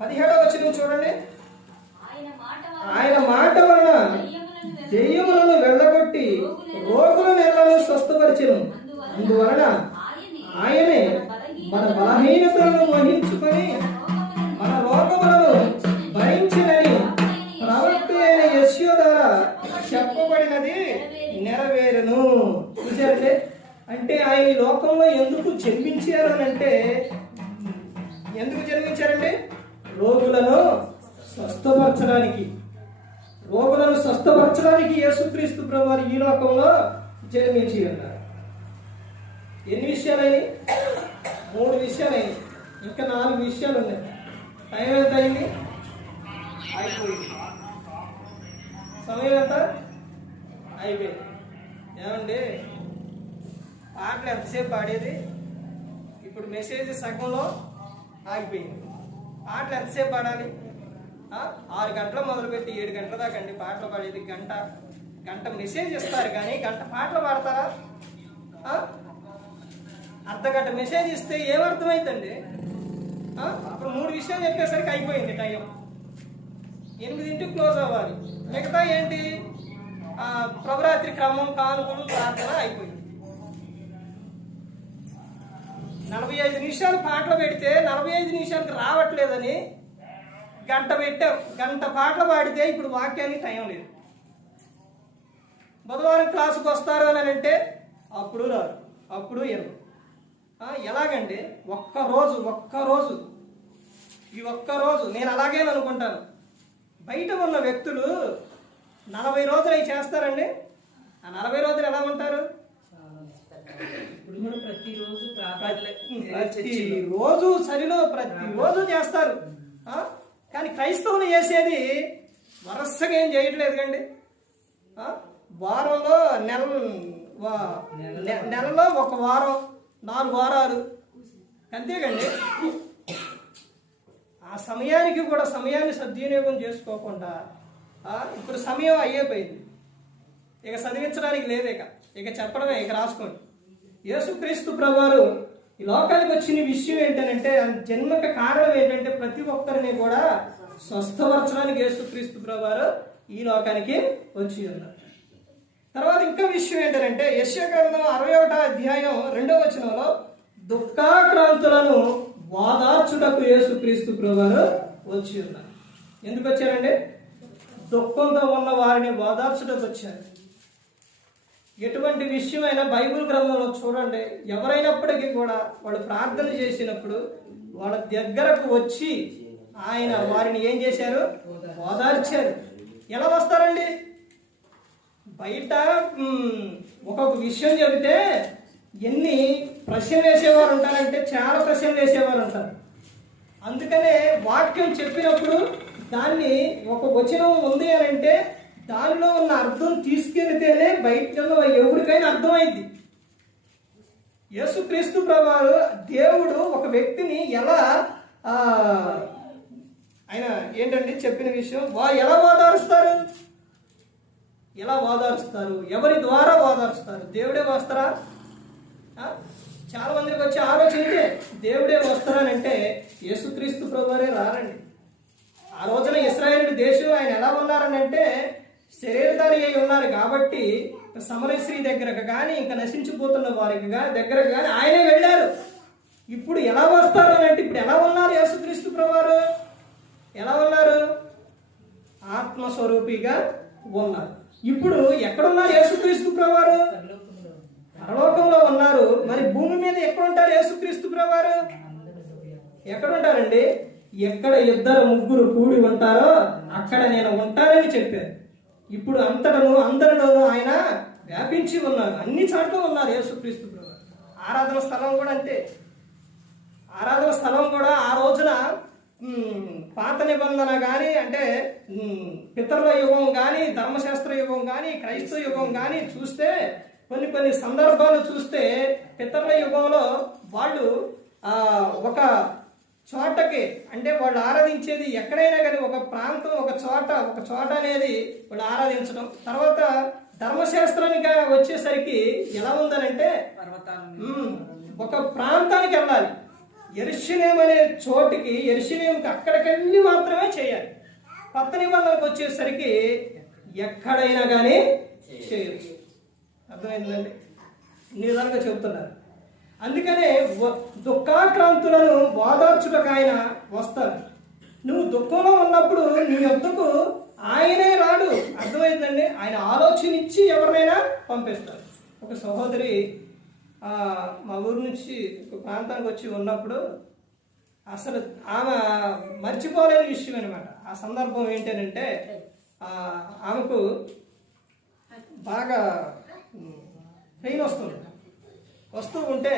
17వ వచనం చూడండి. ఆయన మాట వలన దెయ్యములను వెళ్ళగొట్టి రోగుల నెలను స్వస్థపరిచెను. అందువలన ఆయనే మన బలహీనతలను వహించుకొని మన రోగములను భరించినని ప్రవక్త అయిన యెషయా ద్వారా చెప్పబడినది నెరవేరును. చూసారంటే, అంటే ఆయన ఈ లోకంలో ఎందుకు జన్మించారు అని అంటే, ఎందుకు జన్మించారంటే రోగులను స్వస్థపరచడానికి. రోగులను స్వస్థపరచడానికి యేసుక్రీస్తు ప్రభువారు ఈ లోకంలో జన్మించి ఉన్నారు. ఎన్ని విషయాలైనాయి? 3 విషయాలైనాయి. ఇంకా 4 విషయాలు ఉన్నాయి. టైం ఎంత అయింది? అయిపోయింది. సమయం ఎంత? అయిపోయింది. ఏమండి, పాటలు ఎంతసేపు పాడేది? ఇప్పుడు మెసేజ్ సగంలో ఆగిపోయింది. పాటలు ఎంతసేపు పాడాలి? 6 గంటలు మొదలుపెట్టి 7 గంటల దాకా అండి పాటలు పాడేది. గంట మెసేజ్ ఇస్తారు కానీ గంట పాటలు పాడతారా? అర్ధగంట మెసేజ్ ఇస్తే ఏమర్థమైందండి? అప్పుడు 3 విషయాలు చెప్పేసరికి అయిపోయింది టైం. 8ంటికి క్లోజ్ అవ్వాలి. మిగతా ఏంటి? ప్రభురాత్రి క్రమం, కానుకలు, ప్రార్థన అయిపోయింది. 45 నిమిషాలు పాటలు పెడితే 45 నిమిషాలకు రావట్లేదని గంట పెట్టాం. గంట పాటలు పాడితే ఇప్పుడు వాక్యానికి టైం లేదు. బుధవారం క్లాసుకు వస్తారు అని అంటే అప్పుడు రారు, అప్పుడు ఎరువు. ఎలాగండి? ఒక్కరోజు ఈ ఒక్కరోజు నేను అలాగే అనుకుంటాను. బయట ఉన్న వ్యక్తులు 40 రోజులు అవి చేస్తారండి. ఆ 40 రోజులు ఎలా ఉంటారు? ప్రతిరోజు సరిలో ప్రతిరోజు చేస్తారు. కానీ క్రైస్తవులు చేసేది వరుసగా ఏం చేయట్లేదు కండి. వారంలో నెలలో ఒక వారం, 4 వారాలు అంతేకండి. ఆ సమయానికి కూడా సమయాన్ని సద్వినియోగం చేసుకోకుండా ఇప్పుడు సమయం అయిపోయింది, ఇక చదివించడానికి లేదు, ఇక చెప్పడమే, ఇక రాసుకోండి. యేసుక్రీస్తు ప్రభువారు ఈ లోకానికి వచ్చిన విషయం ఏంటంటే, జన్మకి కారణం ఏంటంటే ప్రతి ఒక్కరిని కూడా స్వస్థపరచడానికి యేసుక్రీస్తు ప్రభువారు ఈ లోకానికి వచ్చి ఉన్నారు. తర్వాత ఇంకా విషయం ఏంటంటే యెషయా గ్రంథం 61వ అధ్యాయం 2వ వచనంలో దుఃఖాక్రాంతులను ఓదార్చుటకు యేసుక్రీస్తు ప్రభువారు వచ్చి ఉన్నారు. ఎందుకు వచ్చారండి? దుఃఖంతో ఉన్న వారిని ఓదార్చుటకు వచ్చారు. ఎటువంటి విషయమైనా బైబిల్ గ్రంథంలో చూడండి, ఎవరైనప్పటికీ కూడా వాళ్ళు ప్రార్థన చేసినప్పుడు వాళ్ళ దగ్గరకు వచ్చి ఆయన వారిని ఏం చేశారు? ఓదార్చారు. ఎలా వస్తారండి? బయట ఒక్కొక్క విషయం చెబితే ఎన్ని ప్రశ్నలు వేసేవారు ఉంటారంటే చాలా ప్రశ్నలు వేసేవారు ఉంటారు. అందుకనే వాక్యం చెప్పినప్పుడు దాన్ని ఒక వచనం ఉంది అని అంటే దానిలో ఉన్న అర్థం తీసుకెళ్తేనే బయట ఎవరికైనా అర్థమైంది. యేసుక్రీస్తు ప్రభువు దేవుడు ఒక వ్యక్తిని ఎలా ఆయన ఏంటంటే చెప్పిన విషయం ఎలా ఓదారుస్తారు? ఎలా ఓదారుస్తారు? ఎవరి ద్వారా ఓదారుస్తారు? దేవుడే వస్తారా? చాలా మందికి వచ్చే ఆలోచన దేవుడే వస్తారనంటే యేసుక్రీస్తు ప్రభువారే రారండి. ఆ రోజున ఇశ్రాయేలు దేశం ఆయన ఎలా ఉన్నారనంటే శరీరధారి అయి ఉన్నారు కాబట్టి సమరశ్రీ దగ్గరకు కానీ ఇంకా నశించిపోతున్న వారికి దగ్గరకు కానీ ఆయనే వెళ్ళారు. ఇప్పుడు ఎలా వస్తారు అని అంటే ఇప్పుడు ఎలా ఉన్నారు యేసుక్రీస్తు ప్రభువారు? ఎలా ఉన్నారు? ఆత్మస్వరూపిగా ఉన్నారు. ఇప్పుడు ఎక్కడున్నారు యేసుక్రీస్తు ప్రభువారు? పరలోకంలో ఉన్నారు. మరి భూమి మీద ఎక్కడుంటారు యేసుక్రీస్తు ప్రభువారు? ఎక్కడుంటారండి? ఎక్కడ 2-3 కూడి ఉంటారో అక్కడ నేను ఉంటానని చెప్పారు. ఇప్పుడు అందరిలోనూ ఆయన వ్యాపించి ఉన్నారు. అన్ని చోట్ల ఉన్నారు యేసుక్రీస్తు ప్రభువారు. ఆరాధన స్థలం కూడా అంతే. ఆరాధన స్థలం కూడా ఆ రోజున పాత నిబంధన కానీ అంటే పితరుల యుగం కానీ ధర్మశాస్త్ర యుగం కానీ క్రైస్తవ యుగం కానీ చూస్తే కొన్ని సందర్భాలు చూస్తే పితరుల యుగంలో వాళ్ళు ఒక చోటకి అంటే వాళ్ళు ఆరాధించేది ఎక్కడైనా కానీ ఒక ప్రాంతం ఒక చోట అనేది వాళ్ళు ఆరాధించడం. తర్వాత ధర్మశాస్త్రానికి వచ్చేసరికి ఎలా ఉందనంటే ఒక ప్రాంతానికి వెళ్ళాలి. యెరూషలేము అనే చోటికి యెరూషలేముకి అక్కడికెళ్ళి మాత్రమే చేయాలి. కొత్త నిబంధనకు వచ్చేసరికి ఎక్కడైనా కానీ చేయొచ్చు. అర్థమైందండి? ఇన్ని విధాలుగా చెబుతున్నారు. అందుకనే దుఃఖాక్రాంతులను ఓదార్చుటకు ఆయన వస్తారు. నువ్వు దుఃఖంలో ఉన్నప్పుడు నీ వద్దకు ఆయనే రాడు. అర్థమైందండి? ఆయన ఆలోచన ఇచ్చి ఎవరినైనా పంపిస్తారు. ఒక సహోదరి మా ఊరు నుంచి ఒక ప్రాంతానికి వచ్చి ఉన్నప్పుడు అసలు ఆమె మర్చిపోలేని విషయం అనమాట. ఆ సందర్భం ఏంటంటే ఆమెకు బాగా పెయిన్ వస్తూ ఉంటే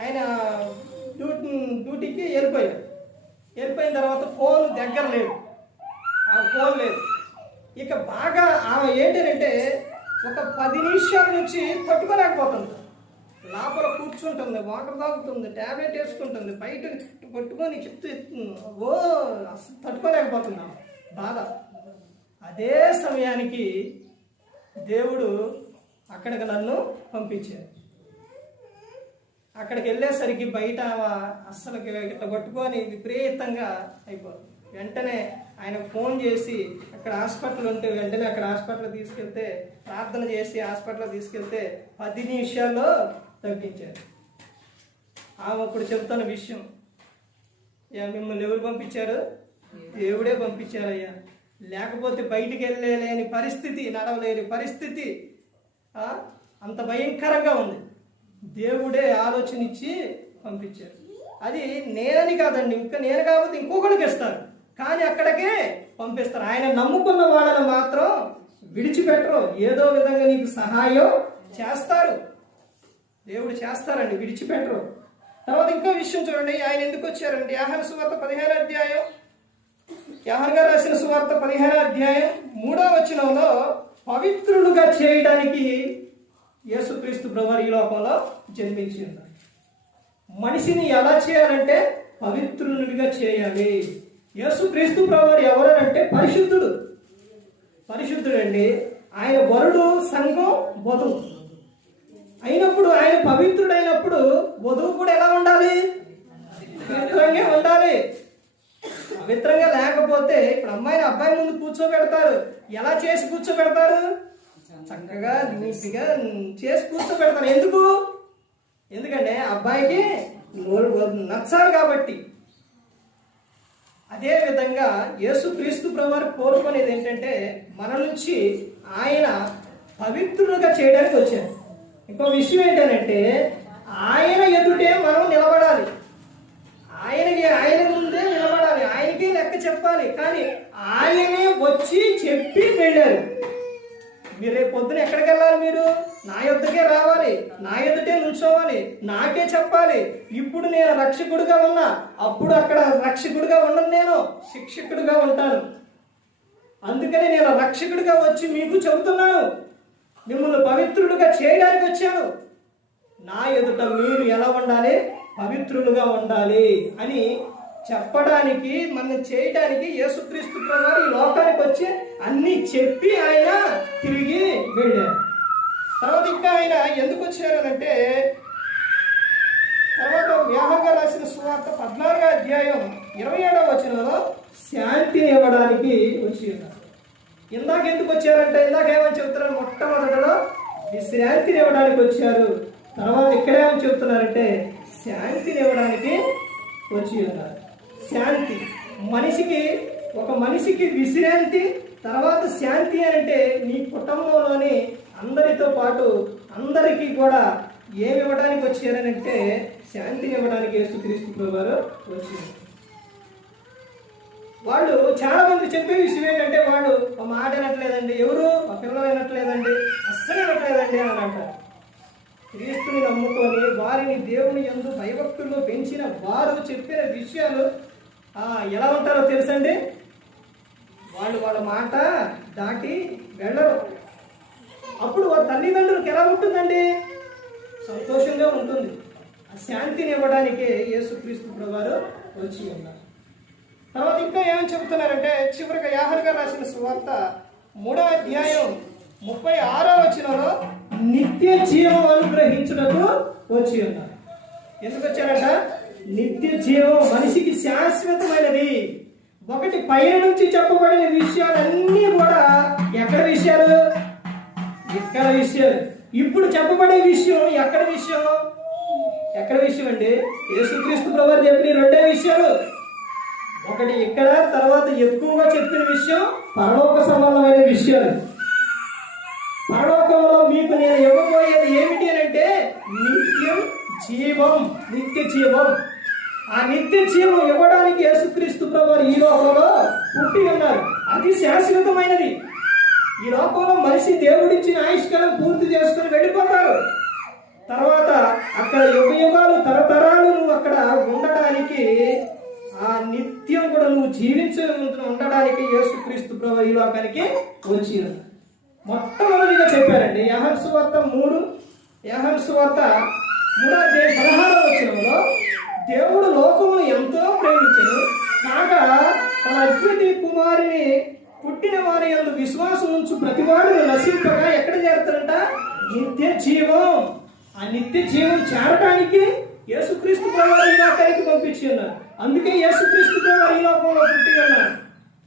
ఆయన డ్యూటీకి వెళ్ళిపోయిన తర్వాత ఫోన్ దగ్గర లేదు. ఆ ఫోన్ లేదు. ఇక బాగా ఆమె ఏంటంటే ఒక 10 నిమిషాల నుంచి పట్టుకోలేకపోతుంది. లోపల కూర్చుంటుంది, వాటర్ తాగుతుంది, ట్యాబ్లెట్ వేసుకుంటుంది, బయట పట్టుకొని చెప్తూ అసలు తట్టుకోలేకపోతుంది బాధ. అదే సమయానికి దేవుడు అక్కడికి నన్ను పంపించారు. అక్కడికి వెళ్ళేసరికి బయట అస్సలు ఇట్లా పట్టుకొని విపరీతంగా అయిపోతుంది. వెంటనే ఆయన ఫోన్ చేసి అక్కడ హాస్పిటల్ ఉంటే వెంటనే అక్కడ హాస్పిటల్ తీసుకెళ్తే ప్రార్థన చేసి హాస్పిటల్ తీసుకెళ్తే 10 నిమిషాల్లో తగ్గించారు. ఆమె అప్పుడు చెప్తాను విషయం, మిమ్మల్ని ఎవరు పంపించారు? దేవుడే పంపించారయ్యా, లేకపోతే బయటికి వెళ్ళలేని పరిస్థితి, నడవలేని పరిస్థితి, అంత భయంకరంగా ఉంది. దేవుడే ఆలోచన ఇచ్చి పంపించారు. అది నేనని కాదండి, ఇంకా నేను కాకపోతే ఇంకొకరికి ఇస్తారు, కానీ అక్కడికే పంపిస్తారు. ఆయన నమ్ముకున్న వాళ్ళని మాత్రం విడిచిపెట్టరు, ఏదో విధంగా నీకు సహాయం చేస్తారు. దేవుడు చేస్తారండి, విడిచిపెట్టరు. తర్వాత ఇంకో విషయం చూడండి, ఆయన ఎందుకు వచ్చారండి? యోహాను సువార్త 15వ అధ్యాయం, యోహాను గారు రాసిన సువార్త 15వ అధ్యాయం 3వ వచనంలో పవిత్రులుగా చేయడానికి యేసుక్రీస్తు ప్రభువు ఈ లోకంలో జన్మించి ఉన్నారు. మనిషిని ఎలా చేయాలంటే పవిత్రులుగా చేయాలి. యేసుక్రీస్తు ప్రభువు ఎవరంటే పరిశుద్ధుడు. పరిశుద్ధుడండి. ఆయన వరుడు, సంఘం వధువు అయినప్పుడు, ఆయన పవిత్రుడైనప్పుడు వధువు కూడా ఎలా ఉండాలి? పవిత్రంగా ఉండాలి. పవిత్రంగా లేకపోతే ఇప్పుడు అమ్మాయిని అబ్బాయి ముందు కూర్చోబెడతారు. ఎలా చేసి కూర్చోబెడతారు? చక్కగా నీట్గా చేసి కూర్చోబెడతారు. ఎందుకంటే అబ్బాయికి నచ్చాలి కాబట్టి. అదే విధంగా యేసుక్రీస్తు ప్రభువు కోరుకునేది ఏంటంటే మన నుంచి ఆయన పవిత్రులుగా చేయడానికి వచ్చారు. ఇంకో విషయం ఏంటంటే ఆయన ఎదుటే మనం నిలబడాలి, ఆయన ముందే నిలబడాలి, ఆయనకే లెక్క చెప్పాలి. కానీ ఆయనే వచ్చి చెప్పి వెళ్ళారు. మీరు రేపు పొద్దున ఎక్కడికి వెళ్ళాలి? మీరు నా యొద్దకే రావాలి, నా ఎదుటే నుంచోవాలి, నాకే చెప్పాలి. ఇప్పుడు నేను రక్షకుడిగా ఉన్నా, అప్పుడు అక్కడ రక్షకుడిగా ఉండను, నేను శిక్షకుడిగా ఉంటాను. అందుకని నేను రక్షకుడిగా వచ్చి మీకు చెబుతున్నాను, మిమ్మల్ని పవిత్రులుగా చేయడానికి వచ్చాను. నా ఎదుట మీరు ఎలా ఉండాలి? పవిత్రులుగా ఉండాలి అని చెప్పడానికి, మనం చేయడానికి యేసుక్రీస్తు ప్రభువు ఈ లోకానికి వచ్చి అన్ని చెప్పి ఆయన తిరిగి వెళ్ళారు. తర్వాత ఇంకా ఆయన ఎందుకు వచ్చారు అంటే, తర్వాత యోహాను రాసిన సువార్త 14వ అధ్యాయం 27వ వచనంలో శాంతిని ఇవ్వడానికి వచ్చి ఉన్నారు. ఇందాక ఎందుకు వచ్చారంటే, ఇందాక ఏమని చెప్తున్నారు? మొట్టమొదటిలో విశ్రాంతిని ఇవ్వడానికి వచ్చారు. తర్వాత ఇక్కడేమని చెప్తున్నారంటే శాంతిని ఇవ్వడానికి వచ్చి ఉన్నారు. శాంతి ఒక మనిషికి విశ్రాంతి, తర్వాత శాంతి అంటే నీ కుటుంబంలోని అందరితో పాటు అందరికీ కూడా ఏమి ఇవ్వడానికి వచ్చారనంటే శాంతిని ఇవ్వడానికి యేసుక్రీస్తు ప్రభువు వచ్చారు. వాళ్ళు చాలా మంది చెప్పే విషయం ఏంటంటే, వాళ్ళు మా మాట వినట్లేదండి, ఎవరు మా పిల్లలు వినట్లేదండి, అస్సలు వినట్లేదండి అని అంటారు. క్రీస్తుని నమ్ముకొని వారిని దేవుని యందు భయభక్తుల్లో పెంచిన వారు చెప్పిన విషయాలు ఎలా ఉంటారో తెలుసండి? వాళ్ళ మాట దాటి వెళ్ళరు. అప్పుడు వారి తల్లిదండ్రులకు ఎలా ఉంటుందండి? సంతోషంగా ఉంటుంది. ఆ శాంతిని ఇవ్వడానికే యేసుక్రీస్తు ప్రభువు వచ్చి ఉన్నారు. తర్వాత ఇంకా ఏమని చెబుతున్నారంటే, చివరిగా యోహాను గారు రాసిన సువార్త 3వ అధ్యాయం 36వ వచనంలో నిత్య జీవం అనుగ్రహించుటకు వచ్చి ఉన్నారు. ఎందుకు వచ్చారంట? నిత్య జీవం మనిషికి శాశ్వతమైనది. ఒకటి పైన నుంచి చెప్పబడిన విషయాలన్నీ కూడా ఎక్కడ విషయాలు? ఇక్కడ విషయాలు. ఇప్పుడు చెప్పబడే విషయం ఎక్కడ విషయం? ఎక్కడ విషయం అండి? యేసుక్రీస్తు ప్రభువు చెప్పిన 2 విషయాలు. ఒకటి ఇక్కడ, తర్వాత ఎక్కువగా చెప్పిన విషయం పరలోక సంబంధమైన విషయాలు. పరలోకంలో మీకు నేను ఇవ్వబోయేది ఏమిటి అని అంటే నిత్యం జీవం. నిత్య జీవం. ఆ నిత్య జీవం ఇవ్వడానికి యేసుక్రీస్తు ప్రభువు ఈ లోకంలో పుట్టి ఉన్నారు. అది శాశ్వతమైనది. ఈ లోకంలో మనిషి దేవుడిచ్చిన ఆయుష్కాలం పూర్తి చేసుకుని వెళ్ళిపోతారు. తర్వాత అక్కడ యుగాలు తరతరాలు నువ్వు అక్కడ ఉండడానికి, ఆ నిత్యం కూడా నువ్వు జీవించి ఉండడానికి యేసుక్రీస్తు ప్రభువు ఈ లోకానికి వచ్చి మొట్టమొదటిగా చెప్పారండి. యోహాను సువార్త 3:16 వచనంలో దేవుడు లోకమును ఎంతో ప్రేమించెను కాగా తన అద్వితీయ కుమారుని పుట్టిన వారి యందు విశ్వాసం ఉంచు ప్రతివాడు నశింపగా ఎక్కడ చేరుతారంట? నిత్య జీవం. ఆ నిత్య జీవం చేరడానికి యేసుక్రీస్తు ప్రభువు ఈ లోకానికి పంపించి ఉన్నారు. అందుకే యేసుక్రీస్తు ప్రభువు ఈ లోకంలో పుట్టి ఉన్నారు.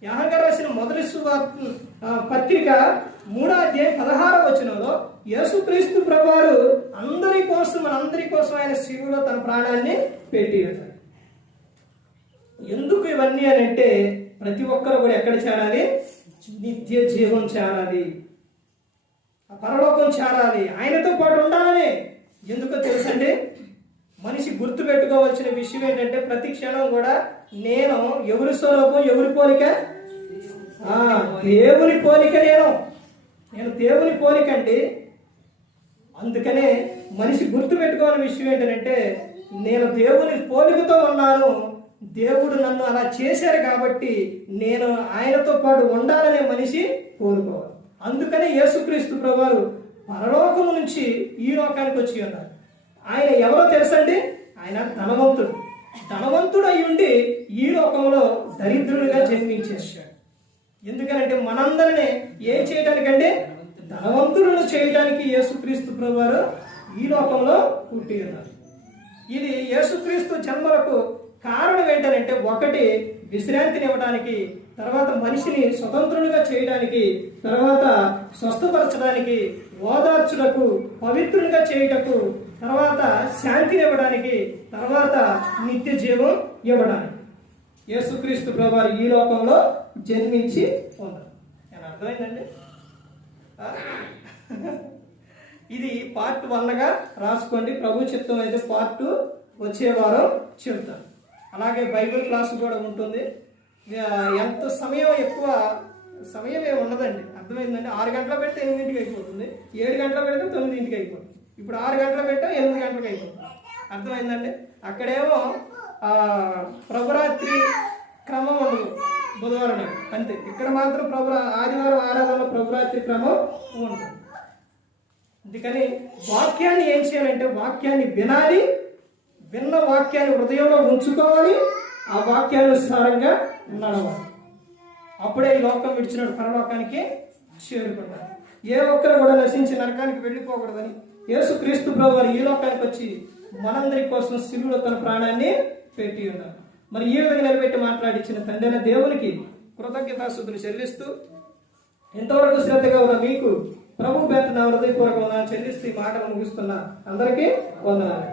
యోహాను గారు రాసిన మొదటి పత్రిక 3వ అధ్యాయం 16వ వచనంలో యేసుక్రీస్తు ప్రభువారు అందరి కోసం, మనందరి కోసం ఆయన శిలువలో తన ప్రాణాన్ని పెట్టి. ఎందుకు ఇవన్నీ అని అంటే ప్రతి ఒక్కరు కూడా ఎక్కడ చేరాలి? నిత్య జీవం చేరాలి, పరలోకం చేరాలి, ఆయనతో పాటు ఉండాలని. ఎందుకో తెలుసండి, మనిషి గుర్తు పెట్టుకోవాల్సిన విషయం ఏంటంటే ప్రతి క్షణం కూడా నేను ఎవరి స్వరూపం, ఎవరి పోలిక? దేవుని పోలిక. నేను దేవుని పోలిక అండి. అందుకనే మనిషి గుర్తు పెట్టుకోవాల్సిన విషయం ఏంటంటే నేను దేవుని పోలికతో ఉన్నాను, దేవుడు నన్ను అలా చేశారు కాబట్టి నేను ఆయనతో పాటు ఉండాలనే మనిషి కోరుకోవాలి. అందుకనే యేసుక్రీస్తు ప్రభువారు పరలోకము నుంచి ఈ లోకానికి వచ్చి ఉన్నారు. ఆయన ఎవరో తెలుసండి? ఆయన ధనవంతుడు. ధనవంతుడు అయి ఉండి ఈ లోకంలో దరిద్రుడిగా జన్మించేశాడు. ఎందుకనంటే మనందరినీ ఏం చేయడానికంటే ధనవంతులను చేయడానికి యేసుక్రీస్తు ప్రభువారు ఈ లోకంలో పుట్టి ఉన్నారు. ఇది యేసుక్రీస్తు జన్మలకు కారణం ఏంటంటే ఒకటి విశ్రాంతిని ఇవ్వడానికి, తర్వాత మనిషిని స్వతంత్రులుగా చేయడానికి, తర్వాత స్వస్థపరచడానికి, ఓదార్చుటకు, పవిత్రులుగా చేయుటకు, తర్వాత శాంతిని ఇవ్వడానికి, తర్వాత నిత్య జీవం ఇవ్వడానికి యేసుక్రీస్తు ప్రభువారు ఈ లోకంలో జన్మించి ఉన్నారు. నేను అర్థమైందండి. ఇది పార్ట్ 1గా రాసుకోండి. ప్రభు చిత్తం అయితే పార్ట్ 2 వచ్చే వారం చెబుతాను. అలాగే బైబిల్ క్లాస్ కూడా ఉంటుంది. ఎంత సమయం, ఎక్కువ సమయం ఏమి ఉండదండి. అర్థమైందండి. 6 గంటలు పెడితే 8ంటికి అయిపోతుంది, 7 గంటలు పెడితే 9ంటికి అయిపోతుంది. ఇప్పుడు 6 గంటలు పెట్టా 8 గంటలకు అయిపోతుంది. అర్థమైందండి. అక్కడేమో ప్రభురాత్రి క్రమం ఉండదు, బుధవారం అంతే. ఇక్కడ మాత్రం ఆదివారం ఆరాధనలో ప్రభురాత్రి క్రమం ఉంటుంది. అందుకని వాక్యాన్ని ఏం చేయాలంటే వాక్యాన్ని వినాలి, విన్న వాక్యాన్ని హృదయంలో ఉంచుకోవాలి, ఆ వాక్యానుసారంగా నడవాలి. అప్పుడే ఈ లోకం విడిచినట్టు పరలోకానికి చేరుకుంటారు. ఏ ఒక్కరు కూడా నశించి నరకానికి వెళ్ళిపోకూడదని యేసుక్రీస్తు ప్రభువారు ఈ లోకానికి వచ్చి మనందరి కోసం శిలువలో తన ప్రాణాన్ని పెట్టి ఉన్నారు. మరి ఈ విధంగా నిలబెట్టి మాట్లాడించిన తండ్రి దేవునికి కృతజ్ఞతాస్తుతులు చెల్లిస్తూ, ఎంతవరకు శ్రద్ధగా ఉన్న మీకు ప్రభు పేట నా హృదయపూర్వక వందనాలు చెల్లిస్తూ ఈ మాటలు ముగిస్తున్నా. అందరికీ వందనాలు.